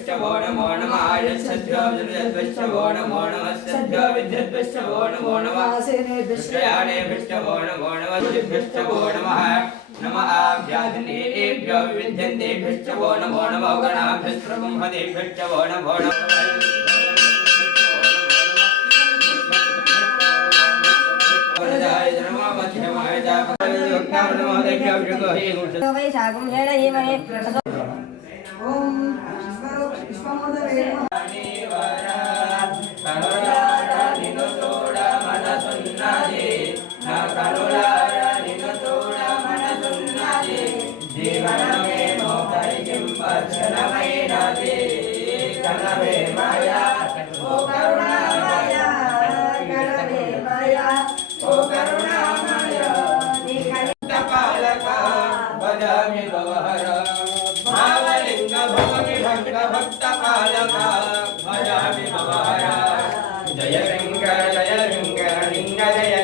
वो नमो नमः आयच्छद्भ्यो विद्यद्भ्यो वो नमो नमः सद्भ्यो विद्यद्भ्यो वो नमो नमः विष्टयानेभ्यो वो नमो नमः दिभ्यो वो नमः नमः आभ्यादिनेभ्यो विद्यन्तेभ्यो वो नमो नमः गणाभ्यः ब्रह्मदेभ्यो वो नमो नमः जय लिंग लिंग जय